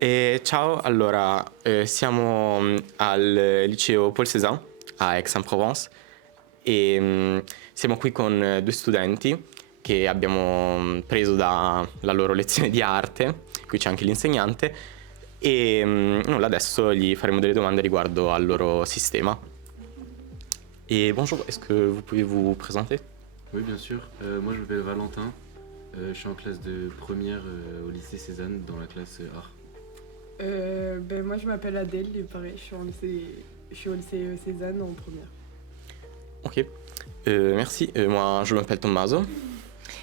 Ciao, allora siamo al liceo Paul Cézanne a Aix-en-Provence e siamo qui con due studenti che abbiamo preso dalla loro lezione di arte, qui c'è anche l'insegnante, e nulla, adesso gli faremo delle domande riguardo al loro sistema. Et bonjour, est-ce que vous pouvez vous présenter? Oui, bien sûr. Moi, je m'appelle Valentin. Je suis en classe de première au lycée Cézanne dans la classe art. Moi je m'appelle Adèle et pareil, je suis au lycée Cézanne en première. Ok, merci. Moi, je m'appelle Tommaso.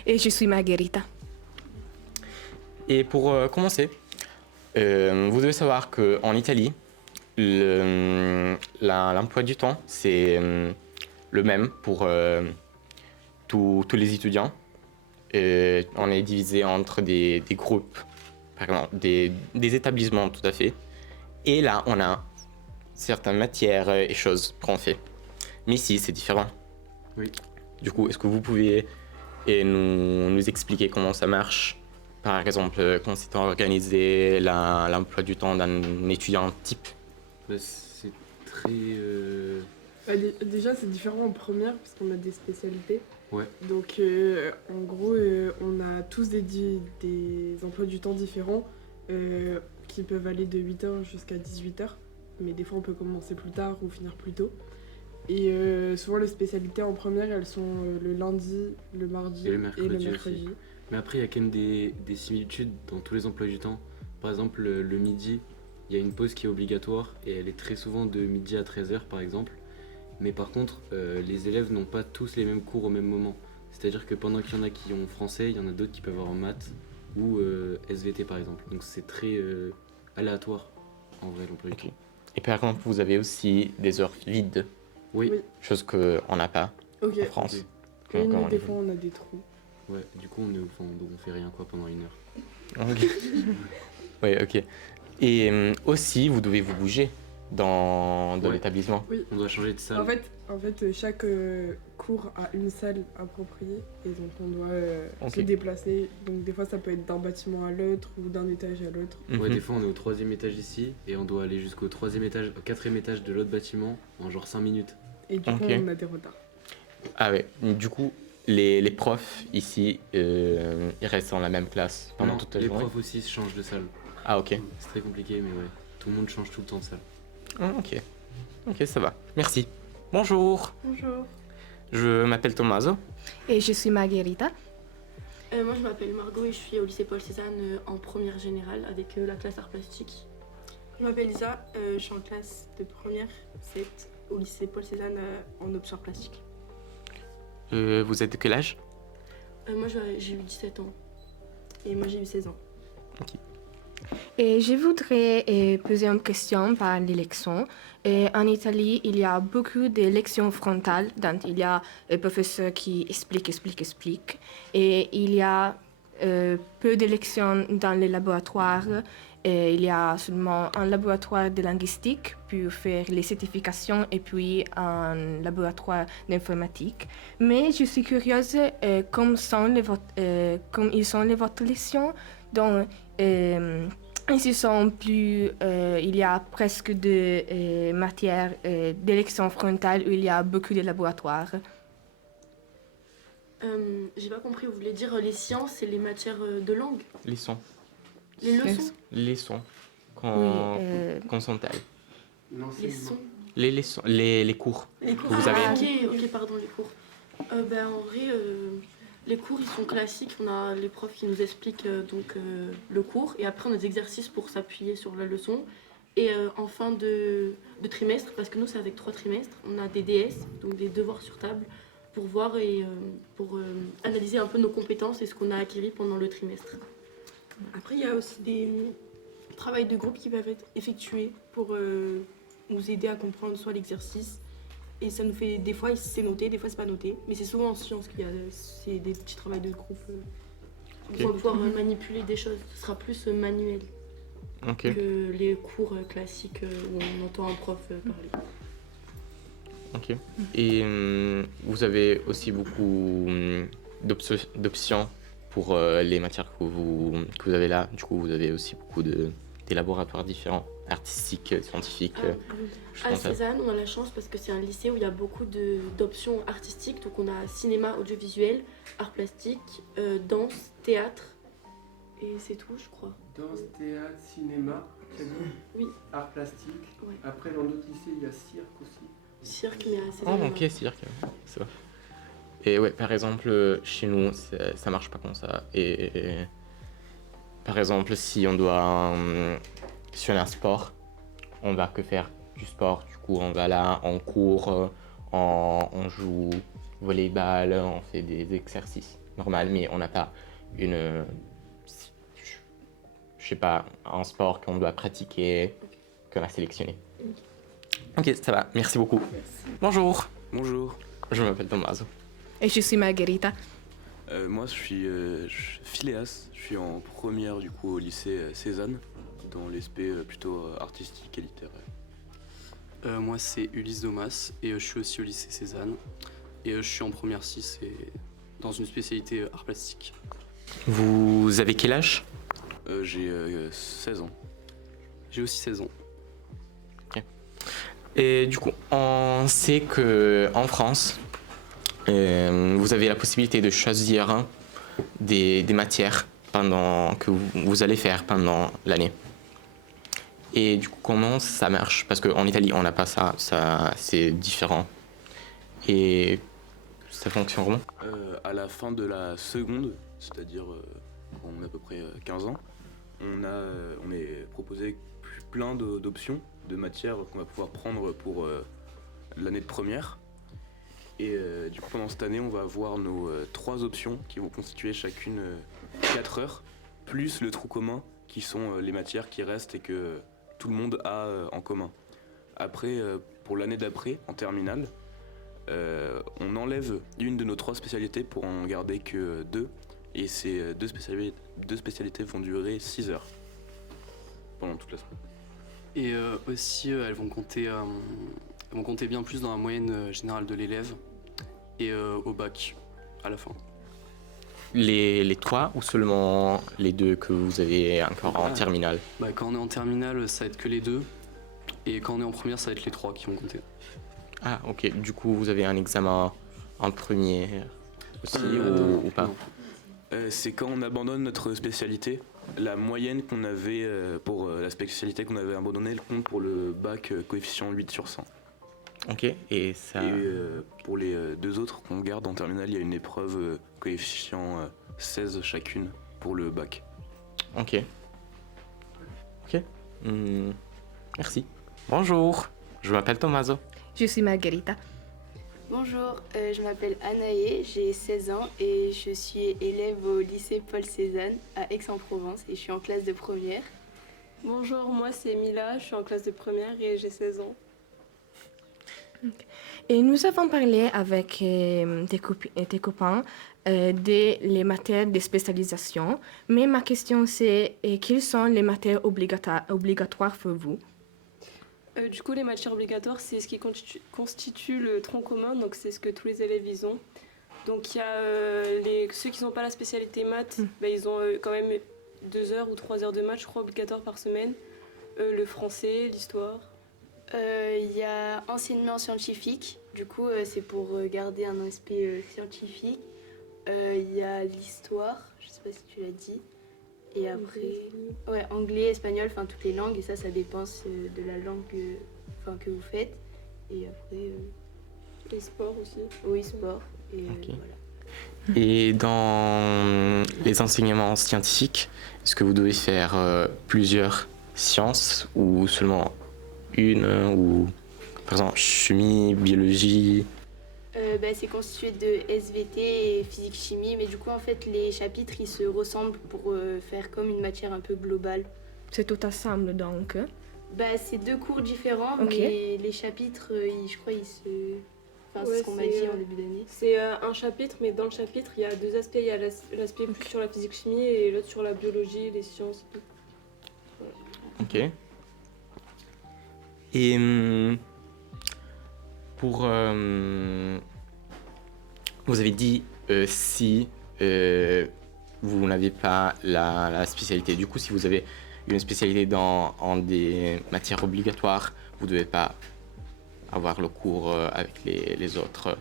Et je suis Margherita. Et pour commencer, vous devez savoir qu'en Italie, l'emploi du temps, c'est le même pour tous les étudiants. On est divisé entre des groupes, par exemple, des établissements tout à fait. Et là, on a certaines matières et choses qu'on fait. Mais ici, c'est différent. Oui. Du coup, est-ce que vous pouvez nous expliquer comment ça marche? Par exemple, comment c'est organisé l'emploi du temps d'un étudiant type? C'est très... Déjà c'est différent en première parce qu'on a des spécialités. Ouais. Donc en gros on a tous des emplois du temps différents qui peuvent aller de 8h jusqu'à 18h. Mais des fois on peut commencer plus tard ou finir plus tôt. Et souvent les spécialités en première elles sont le lundi, le mardi Et le mercredi mercredi. aussi. Mais après, il y a quand même des similitudes dans tous les emplois du temps. Par exemple, le midi, il y a une pause qui est obligatoire et elle est très souvent de midi à 13h par exemple. Mais par contre, les élèves n'ont pas tous les mêmes cours au même moment. C'est-à-dire que pendant qu'il y en a qui ont français, il y en a d'autres qui peuvent avoir en maths ou SVT par exemple. Donc c'est très aléatoire en vrai l'emploi du Ok. temps. Et par contre, vous avez aussi des heures vides, Oui. Oui. chose qu'on n'a pas Ok. en France. Oui, Donc, mais des fois on a des trous. Ouais, du coup on fait rien quoi pendant 1 heure. Ok. Oui, ok. Et aussi, vous devez vous bouger dans Ouais. l'établissement. On doit changer de salle. En fait chaque cours a une salle appropriée et donc on doit Ok. se déplacer. Donc des fois ça peut être d'un bâtiment à l'autre ou d'un étage à l'autre. Ouais, Mhm. des fois on est au 3e étage ici et on doit aller jusqu'au 3e étage, au 4e étage de l'autre bâtiment en genre 5 minutes. Et du coup Ok. on a des retards. Ah ouais, du coup, les profs ici, ils restent dans la même classe pendant Non, toute la les journée. profs aussi changent de salle. Ah ok. C'est très compliqué mais ouais, tout le monde change tout le temps de salle. Ah, ok. Ok, ça va. Merci. Bonjour, Bonjour. je m'appelle Tommaso. Et je suis Margherita. Moi je m'appelle Margot et je suis au lycée Paul Cézanne en première générale avec la classe art plastique. Je m'appelle Lisa, je suis en classe de première 7 au lycée Paul Cézanne en option plastique. Vous êtes de quel âge? Moi j'ai eu 17 ans. Et moi j'ai eu 16 ans. Et je voudrais poser une question par l'élection. En Italie, il y a beaucoup d'élections frontales, donc il y a un professeur qui explique. Et il y a peu d'élections dans les laboratoires. Et il y a seulement un laboratoire de linguistique pour faire les certifications et puis un laboratoire d'informatique. Mais je suis curieuse comme ils sont les votre leçons. Donc, ils sont plus, il y a presque de matières d'élection frontale où il y a beaucoup de laboratoires. J'ai pas compris, vous voulez dire les sciences et les matières de langue? Les sons. Les leçons? Les sons. Quand sont-elles? Les sons? Les cours. Les cours. Que vous avez. Ok, pardon, les cours. En vrai, les cours ils sont classiques. On a les profs qui nous expliquent le cours et après on a des exercices pour s'appuyer sur la leçon. Et en fin de trimestre, parce que nous c'est avec 3 trimestres, on a des DS, donc des devoirs sur table, pour voir et pour analyser un peu nos compétences et ce qu'on a acquis pendant le trimestre. Après il y a aussi des travails de groupe qui peuvent être effectués pour nous aider à comprendre soit l'exercice. Et ça nous fait, des fois c'est noté, des fois c'est pas noté. Mais c'est souvent en sciences qu'il y a c'est des petits travails de groupe. On va pouvoir manipuler des choses, ce sera plus manuel Ok. que les cours classiques où on entend un prof parler. Ok. Et vous avez aussi beaucoup d'options pour les matières que vous avez là. Du coup, vous avez aussi beaucoup des laboratoires différents, artistiques, scientifiques. À Cézanne, on a la chance parce que c'est un lycée où il y a beaucoup d'options artistiques. Donc on a cinéma, audiovisuel, art plastique, danse, théâtre. Et c'est tout, je crois. Danse, théâtre, cinéma, Oui. art plastique. Ouais. Après, dans d'autres lycées, il y a cirque aussi. Cirque, mais à Ah, Cézanne. ok, cirque. Ça va. Et ouais, par exemple, chez nous, ça marche pas comme ça. Et par exemple, si on doit sur un sport, on va que faire du sport. Du coup, on va là, on court, on joue volleyball, on fait des exercices normaux, mais on n'a pas je sais pas, un sport qu'on doit pratiquer, qu'on a sélectionné. Ok, ça va. Merci beaucoup. Bonjour. Bonjour, Je m'appelle Tommaso. Et je suis Margherita. moi je suis Phileas, je suis en première du coup au lycée Cézanne, dans l'aspect plutôt artistique et littéraire. Moi c'est Ulysse Domas et je suis aussi au lycée Cézanne et je suis en première 6 et dans une spécialité art plastique. Vous avez quel âge? J'ai 16 ans. J'ai aussi 16 ans. Et du coup, on sait que en France, vous avez la possibilité de choisir des matières que vous allez faire pendant l'année. Et du coup, comment ça marche? Parce qu'en Italie, on n'a pas ça, c'est différent. Et ça fonctionne comment? À la fin de la seconde, c'est-à-dire quand on a à peu près 15 ans, on est proposé plein d'options de matières qu'on va pouvoir prendre pour l'année de première. Et du coup, pendant cette année, on va avoir nos 3 options qui vont constituer chacune 4 heures, plus le trou commun qui sont les matières qui restent et que tout le monde a en commun. Après, pour l'année d'après, en terminale, on enlève une de nos 3 spécialités pour en garder que 2. Et ces deux spécialités vont durer 6 heures pendant toute la semaine. Et aussi elles vont compter bien plus dans la moyenne générale de l'élève et au bac à la fin. Les 3 ou seulement les 2 que vous avez encore en terminale? Bah, quand on est en terminale ça va être que les 2 et quand on est en première ça va être les 3 qui vont compter. Ah, ok. Du coup, vous avez un examen en première aussi ou pas? Non. C'est quand on abandonne notre spécialité, la moyenne qu'on avait pour la spécialité qu'on avait abandonnée, elle compte pour le bac coefficient 8 sur 100. Ok, et ça... Et pour les 2 autres qu'on garde en terminale, il y a une épreuve coefficient 16 chacune pour le bac. Ok. Ok. Merci. Bonjour, je m'appelle Tommaso. Je suis Margherita. Bonjour, je m'appelle Anaë, j'ai 16 ans et je suis élève au lycée Paul Cézanne à Aix-en-Provence et je suis en classe de première. Bonjour, moi c'est Mila, je suis en classe de première et j'ai 16 ans. Et nous avons parlé avec tes copains des matières de spécialisation. Mais ma question c'est, quelles sont les matières obligatoires pour vous? Du coup, les matières obligatoires, c'est ce qui constitue le tronc commun, donc c'est ce que tous les élèves ils ont. Donc il y a ceux qui n'ont pas la spécialité maths, ils ont quand même 2 heures ou 3 heures de maths, je crois, obligatoires par semaine. Le français, l'histoire. Il y a enseignement scientifique, du coup c'est pour garder un aspect scientifique. Il y a l'histoire, je sais pas si tu l'as dit. Et après, anglais, espagnol, enfin toutes les langues, et ça dépend de la langue que vous faites. Et après... Les sports aussi. Oui, sport. Et Ok. voilà. Et dans les enseignements scientifiques, est-ce que vous devez faire plusieurs sciences ou seulement une ou par exemple chimie, biologie? C'est constitué de SVT et physique-chimie, mais du coup en fait les chapitres ils se ressemblent pour faire comme une matière un peu globale. C'est tout ensemble donc. C'est 2 cours différents, Ok. mais les chapitres, je crois, ils se... Enfin, c'est ce qu'on m'a dit en début d'année. C'est un chapitre, mais dans le chapitre, il y a 2 aspects. Il y a l'aspect plus sur la physique-chimie et l'autre sur la biologie, les sciences. Ok. Et pour... vous avez dit si vous n'avez pas la spécialité. Du coup, si vous avez une spécialité en des matières obligatoires, vous ne devez pas avoir le cours avec les autres.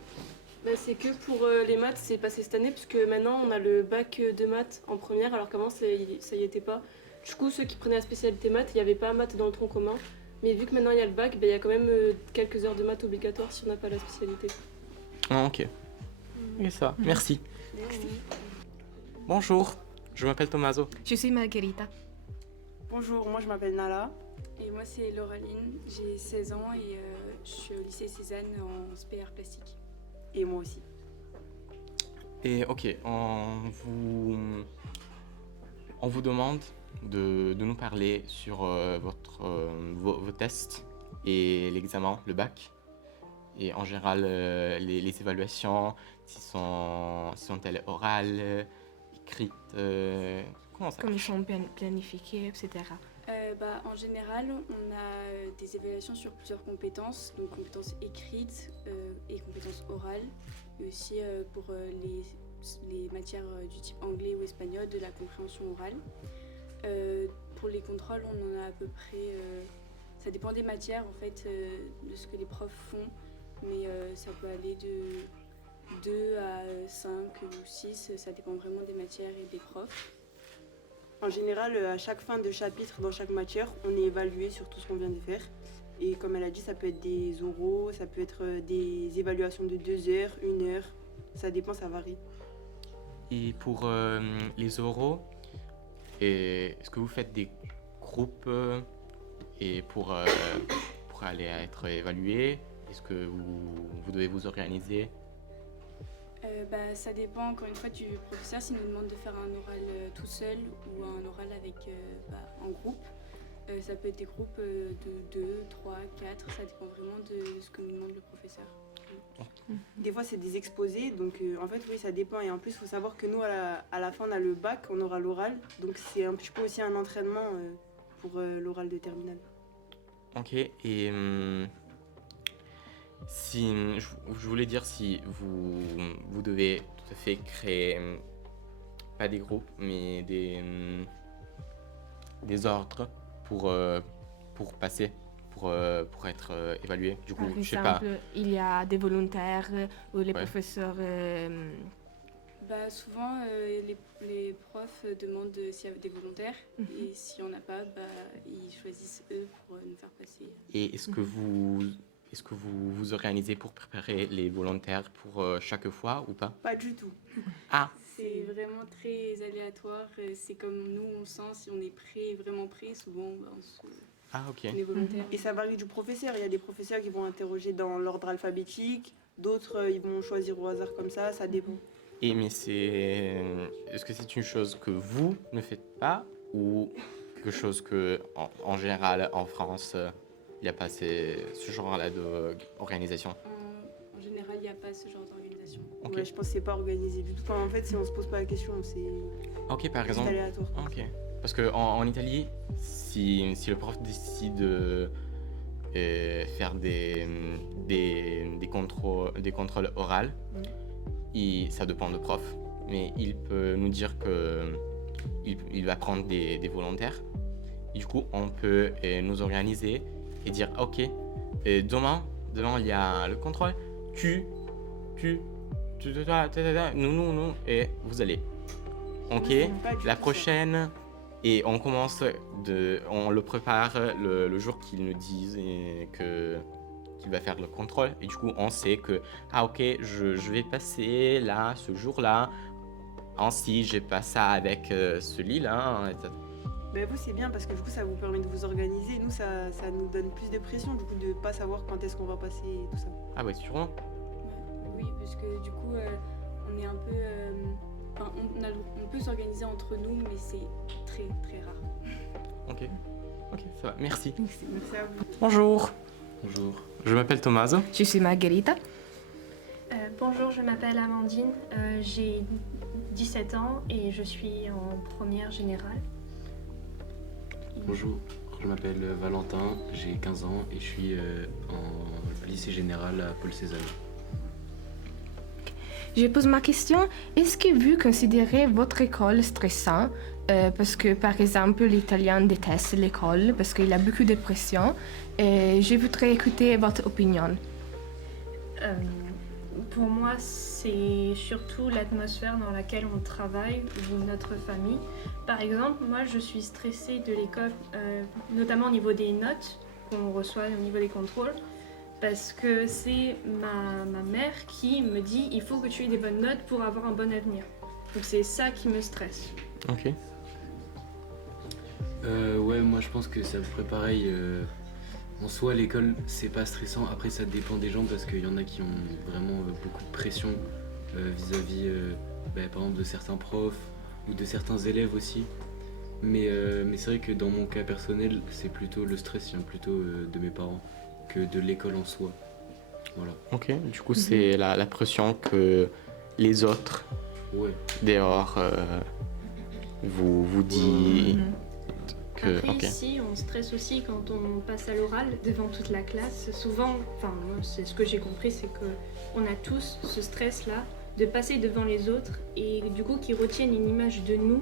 Bah, c'est que pour les maths, c'est passé cette année, parce que maintenant on a le bac de maths en première, alors qu'avant ça y était pas. Du coup, ceux qui prenaient la spécialité maths, il n'y avait pas maths dans le tronc commun. Mais vu que maintenant il y a le bac, bah, il y a quand même quelques heures de maths obligatoires si on n'a pas la spécialité. Ah, ok. Et ça, merci. Bonjour, je m'appelle Tommaso. Je suis Margherita. Bonjour, moi je m'appelle Nala. Et moi c'est Lauraline, j'ai 16 ans et je suis au lycée Cézanne en SPR plastique. Et moi aussi. Et ok, on vous demande de nous parler sur vos tests et l'examen, le bac. Et en général, les évaluations, si sont-elles orales, écrites, comment ça Comme ils marche? sont planifiés, etc. En général, on a des évaluations sur plusieurs compétences, donc compétences écrites et compétences orales, et aussi pour les matières du type anglais ou espagnol, de la compréhension orale. Pour les contrôles, on en a à peu près, ça dépend des matières en fait, de ce que les profs font, mais ça peut aller de 2 à 5 ou 6, ça dépend vraiment des matières et des profs. En général, à chaque fin de chapitre dans chaque matière, on est évalué sur tout ce qu'on vient de faire. Et comme elle a dit, ça peut être des oraux, ça peut être des évaluations de 2 heures, 1 heure. Ça dépend, ça varie. Et pour les oraux, est-ce que vous faites des groupes et pour aller être évalué? Est-ce que vous devez vous organiser? Ça dépend encore une fois du professeur, s'il nous demande de faire un oral tout seul ou un oral avec, en groupe. Ça peut être des groupes de 2, 3, 4, ça dépend vraiment de ce que nous demande le professeur. Des fois, c'est des exposés, donc en fait, oui, ça dépend. Et en plus, il faut savoir que nous, à la fin, on a le bac, on aura l'oral. Donc c'est un petit peu aussi un entraînement pour l'oral de terminale. Ok, et si je voulais dire si vous devez tout à fait créer, pas des groupes, mais des ordres pour passer, pour être évalué. Du coup, Par je sais pas. exemple, il y a des volontaires ou les professeurs. Souvent, les profs demandent s'il y a des volontaires et s'il n'y en a pas, ils choisissent eux pour nous faire passer. Et est-ce que vous organisez pour préparer les volontaires pour chaque fois ou pas? Pas du tout. Ah. C'est vraiment très aléatoire. C'est comme nous, on sent si on est prêt, vraiment prêt. Souvent, on est volontaire. Et ça varie du professeur. Il y a des professeurs qui vont interroger dans l'ordre alphabétique. D'autres, ils vont choisir au hasard comme ça. Ça dépend. Mais est-ce que c'est une chose que vous ne faites pas ou quelque chose que, en général, en France, il n'y a pas ce genre-là d'organisation? En général, il n'y a pas ce genre d'organisation. Okay. Ouais, je pense que c'est pas organisé du tout. Enfin, en fait, si on se pose pas la question, c'est par exemple. aléatoire. Ok. Parce qu'en Italie, si le prof décide de faire des contrôles oraux, ça dépend du prof. Mais il peut nous dire qu'il va prendre des volontaires. Et du coup, on peut nous organiser et dire ok, demain il y a le contrôle, nous, et vous allez. Ok, la prochaine, et on commence, on le prépare le jour qu'il nous dise qu'il va faire le contrôle. Et du coup, on sait que, ok, je vais passer là, ce jour-là, ainsi j'ai pas ça avec celui-là. Ben vous, c'est bien parce que du coup, ça vous permet de vous organiser. Nous, ça nous donne plus de pression, du coup, de pas savoir quand est-ce qu'on va passer et tout ça. Ah ouais, sûrement. Oui, parce que du coup, on est un peu... on peut s'organiser entre nous, mais c'est très, très rare. Ok, ça va, merci. Merci à vous. Bonjour. Bonjour. Je m'appelle Tommaso. Je suis Margherita. Bonjour, je m'appelle Amandine, j'ai 17 ans et je suis en première générale. Bonjour, je m'appelle Valentin, j'ai 15 ans et je suis en lycée général à Paul Cézanne. je pose ma question. Est-ce que vous considérez votre école stressante parce que, par exemple, l'italien déteste l'école parce qu'il a beaucoup de pression. Et je voudrais écouter votre opinion. Pour moi, c'est surtout l'atmosphère dans laquelle on travaille ou notre famille. Par exemple, moi, je suis stressée de l'école, notamment au niveau des notes qu'on reçoit au niveau des contrôles, parce que c'est ma mère qui me dit il faut que tu aies des bonnes notes pour avoir un bon avenir. Donc c'est ça qui me stresse. Ok. Ouais, moi je pense que c'est à peu près pareil. En soi, l'école, c'est pas stressant. Après, ça dépend des gens parce qu'il y en a qui ont vraiment beaucoup de pression vis-à-vis, par exemple, de certains profs ou de certains élèves aussi. Mais c'est vrai que dans mon cas personnel, c'est plutôt le stress vient plutôt de mes parents que de l'école en soi. Voilà. Ok, du coup, c'est la pression que les autres dehors vous disent. Après, ici, on stresse aussi quand on passe à l'oral devant toute la classe. Souvent, enfin, moi, c'est ce que j'ai compris, c'est qu'on a tous ce stress-là de passer devant les autres et du coup, qu'ils retiennent une image de nous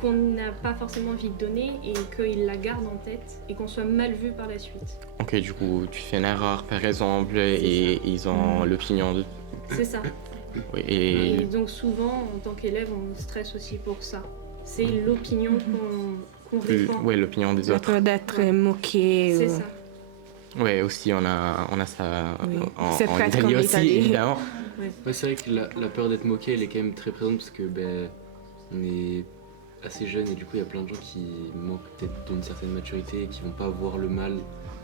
qu'on n'a pas forcément envie de donner et qu'ils la gardent en tête et qu'on soit mal vu par la suite. Ok, du coup, tu fais une erreur, par exemple, et ils ont l'opinion de... C'est ça. Oui, et donc souvent, en tant qu'élève, on stresse aussi pour ça. C'est l'opinion qu'on répand. Oui, l'opinion des autres. La peur d'être moqué. C'est ça. Oui, aussi, on a ça en presque Italie comme aussi, l'Italie. évidemment. Ouais, c'est vrai que la peur d'être moqué, elle est quand même très présente parce que on est assez jeune et du coup, il y a plein de gens qui manquent peut-être d'une certaine maturité et qui vont pas voir le mal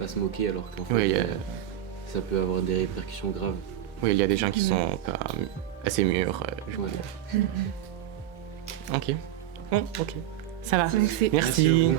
à se moquer alors qu'en fait, ça peut avoir des répercussions graves. Oui, il y a des gens qui sont pas assez mûrs. Ok. Bon, ok. Ça va. Merci. Merci.